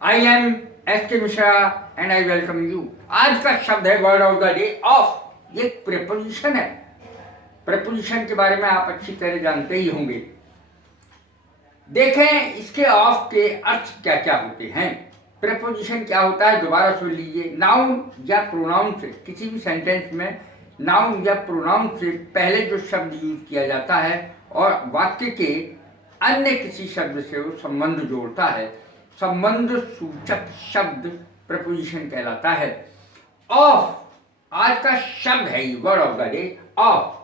I am S के Mishra and I welcome you. आज का शब्द है word of the day of. ये प्रेपोजिशन है। प्रेपोजिशन के बारे में आप अच्छी तरह जानते ही होंगे। देखें इसके ऑफ के अर्थ क्या क्या होते हैं। प्रेपोजिशन क्या होता है, दोबारा सुन लीजिए। नाउन या प्रोनाउन से, किसी भी सेंटेंस में नाउन या प्रोनाउन से पहले जो शब्द यूज किया जाता है और वाक्य के अन्य किसी शब्द से वो संबंध जोड़ता है, संबंध सूचक शब्द प्रपोजिशन कहलाता है। ऑफ आज का शब्द है, word of the day of.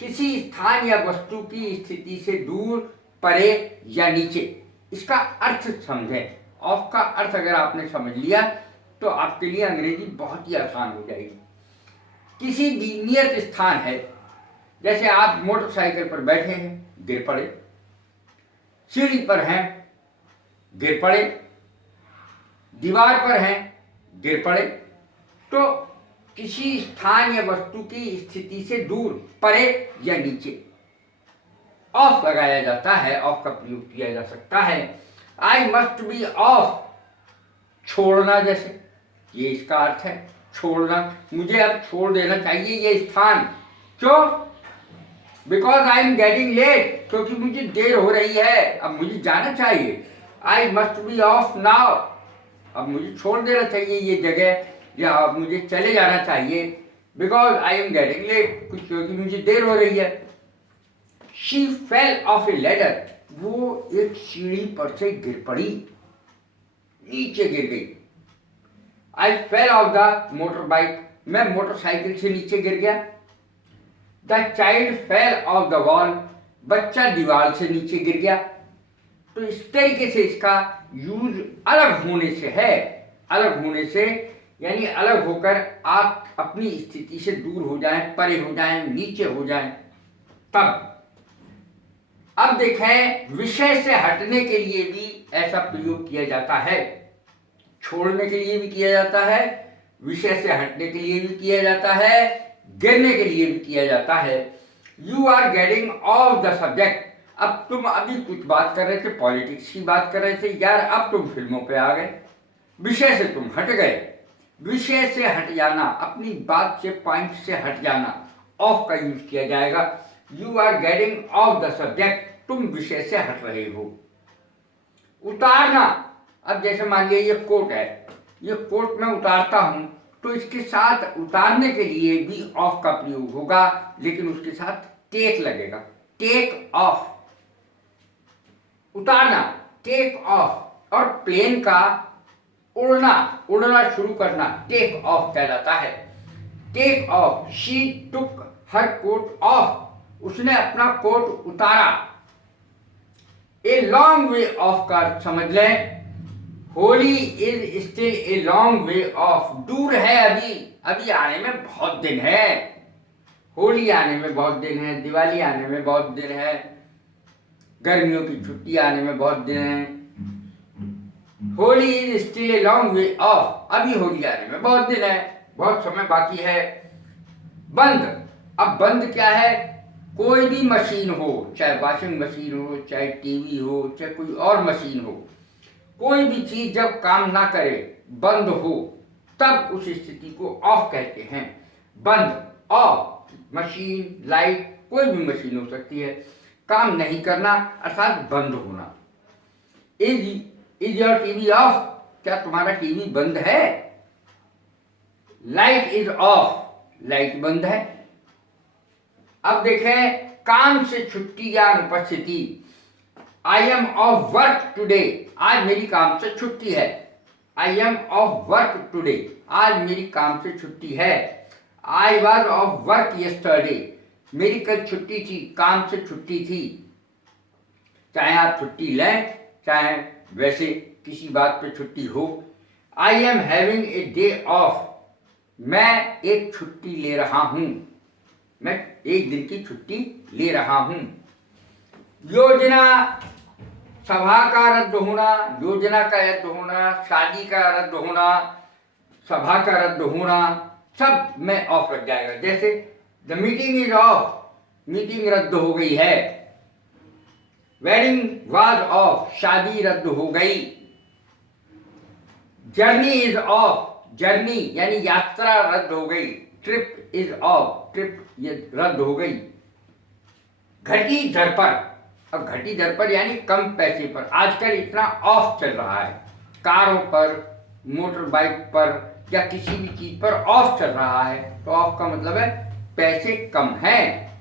किसी स्थान या वस्तु की स्थिति से दूर, परे या नीचे, इसका अर्थ समझें। ऑफ का अर्थ अगर आपने समझ लिया तो आपके लिए अंग्रेजी बहुत ही आसान हो जाएगी। किसी भी नियत स्थान है, जैसे आप मोटरसाइकिल पर बैठे हैं, गिर पड़े, सीढ़ी पर हैं, गिर पड़े, दीवार पर हैं, गिर पड़े, तो किसी स्थान या वस्तु की स्थिति से दूर, परे या नीचे ऑफ लगाया जाता है। ऑफ का प्रयोग किया जा सकता है। आई मस्ट बी ऑफ, छोड़ना, जैसे ये इसका अर्थ है छोड़ना। मुझे अब छोड़ देना चाहिए ये स्थान। क्यों? Because I am getting late, क्योंकि मुझे देर हो रही है, अब मुझे जाना चाहिए। I must be of now, अब मुझे छोड़ देना चाहिए ये जगह, या अब मुझे चले जाना चाहिए। Because I am getting late, क्योंकि मुझे देर हो रही है। She fell off a ladder, वो एक सीढ़ी पर से गिर पड़ी, नीचे गिर गई। I fell off the motor bike, मैं मोटरसाइकिल से नीचे गिर गया। The child fell off the wall, बच्चा दीवार से नीचे गिर गया। तो इस तरीके से इसका यूज अलग होने से है। अलग होने से यानी अलग होकर आप अपनी स्थिति से दूर हो जाएं, परे हो जाएं, नीचे हो जाएं, तब। अब देखें, विषय से हटने के लिए भी ऐसा प्रयोग किया जाता है। छोड़ने के लिए भी किया जाता है, विषय से हटने के लिए भी किया जाता है, गिरने के लिए भी किया जाता है। You are getting off the subject, अब तुम अभी कुछ बात कर रहे थे, पॉलिटिक्स की बात कर रहे थे यार, अब तुम फिल्मों पे आ गए, विषय से तुम हट गए। विषय से हट जाना, अपनी बात से, पॉइंट से हट जाना, ऑफ का यूज किया जाएगा। You are getting off the subject, तुम विषय से हट रहे हो। उतारना, अब जैसे मान लिया ये कोट है, ये कोट मैं उतारता हूं, तो इसके साथ उतारने के लिए भी ऑफ का प्रयोग होगा, लेकिन उसके साथ टेक लगेगा। टेक ऑफ, उतारना, टेक ऑफ। और प्लेन का उड़ना, उड़ना शुरू करना, टेक ऑफ कहलाता है। Take off, she took her coat off, उसने अपना कोट उतारा। ए लॉन्ग वे ऑफ का समझ लें। Holi is still a long way of, दूर है, अभी आने में बहुत दिन है। होली आने में बहुत दिन है, दिवाली आने में बहुत दिन है, गर्मियों की छुट्टी आने में बहुत दिन है। Holi is still a long way of, अभी होली आने में बहुत दिन है, बहुत समय बाकी है। बंद, अब बंद क्या है? कोई भी मशीन हो, चाहे वॉशिंग मशीन हो, चाहे टीवी हो, चाहे कोई और मशीन हो, कोई भी चीज जब काम ना करे, बंद हो, तब उस स्थिति को ऑफ कहते हैं। बंद, ऑफ, मशीन, लाइट, कोई भी मशीन हो सकती है, काम नहीं करना अर्थात बंद होना। इज योर टीवी ऑफ, क्या तुम्हारा टीवी बंद है? लाइट इज ऑफ, लाइट बंद है। अब देखें, काम से छुट्टी या अनुपस्थिति। I am of work today, आज मेरी काम से छुट्टी है। I am of work today, आज मेरी काम से छुट्टी है। I was of work yesterday, मेरी कल छुट्टी थी, काम से छुट्टी थी। चाहे आप छुट्टी लें, चाहे वैसे किसी बात पे छुट्टी हो। I am having a day of, मैं एक छुट्टी ले रहा हूं, मैं एक दिन की छुट्टी ले रहा हूं। योजना, सभा का रद्द होना, योजना का रद्द होना, शादी का रद्द होना, सभा का रद्द होना, सब में ऑफ लग जाएगा। जैसे the meeting is of, meeting रद्द हो गई है। वेडिंग वाज ऑफ, शादी रद्द हो गई। जर्नी इज ऑफ, जर्नी यानी यात्रा रद्द हो गई। ट्रिप इज ऑफ, ट्रिप ये रद्द हो गई। घटी दर पर, अब घटी दर पर यानी कम पैसे पर। आजकल इतना ऑफ चल रहा है, कारों पर, मोटर बाइक पर या किसी भी चीज पर ऑफ चल रहा है। तो ऑफ का मतलब है पैसे कम हैं,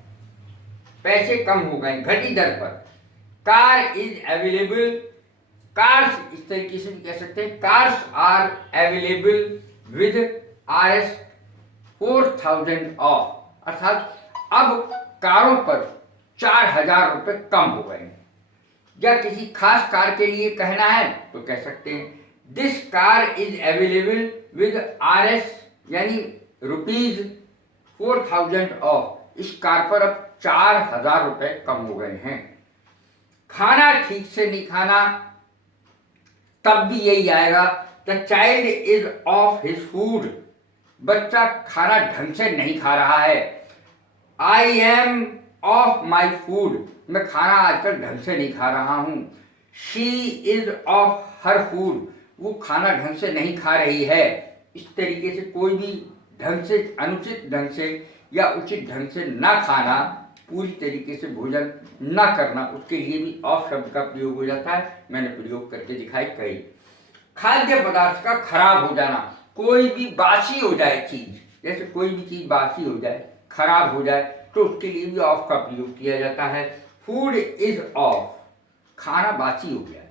पैसे कम हो गए घटी दर पर। कार इज अवेलेबल, कार्स इस तरीके से भी कह सकते हैं, cars are available with RS 4000 off, अर्थात अब कारों पर 4000 रुपये कम हो गए। या किसी खास कार के लिए कहना है तो कह सकते हैं this car is available with RS यानी ₹4000 ऑफ, इस कार पर अब 4000 रुपये कम हो गए हैं। खाना ठीक से नहीं खाना, तब भी यही आएगा, the child is of his food, बच्चा खाना ढंग से नहीं खा रहा है। I am of my food, मैं खाना आजकल ढंग से नहीं खा रहा हूं। She is of her food, वो खाना ढंग से नहीं खा रही है। इस तरीके से कोई भी ढंग से, अनुचित ढंग से या उचित ढंग से ना खाना, पूरी तरीके से भोजन ना करना, उसके लिए भी ऑफ शब्द का प्रयोग हो जाता है। मैंने प्रयोग करके दिखाई कई। खाद्य पदार्थ का खराब हो जाना, कोई भी बासी हो जाए चीज, जैसे कोई भी चीज बासी हो जाए, खराब हो जाए, तो उसके लिए भी ऑफ का प्रयोग किया जाता है। फूड इज ऑफ, खाना बासी हो गया,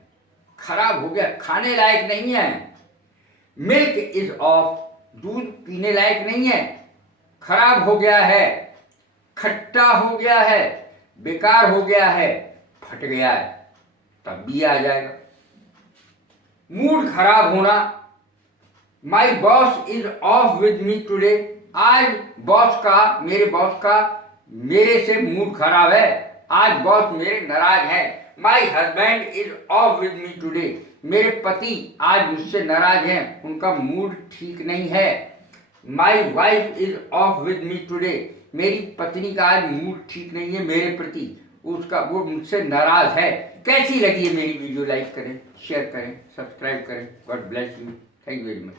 खराब हो गया, खाने लायक नहीं है। मिल्क इज ऑफ, दूध पीने लायक नहीं है, खराब हो गया है, खट्टा हो गया है, बेकार हो गया है, फट गया है, तब भी आ जाएगा। मूड खराब होना, my boss is of with me today, आज बॉस का, मेरे बॉस का मेरे से मूड खराब है, आज बॉस मेरे नाराज है। My husband is of with me today, मेरे पति आज मुझसे नाराज हैं, उनका मूड ठीक नहीं है। My wife is of with me today, मेरी पत्नी का आज मूड ठीक नहीं है मेरे प्रति, उसका वो मुझसे नाराज है। कैसी लगी है मेरी वीडियो? लाइक करें, शेयर करें, सब्सक्राइब करें। God bless you, thank you very much.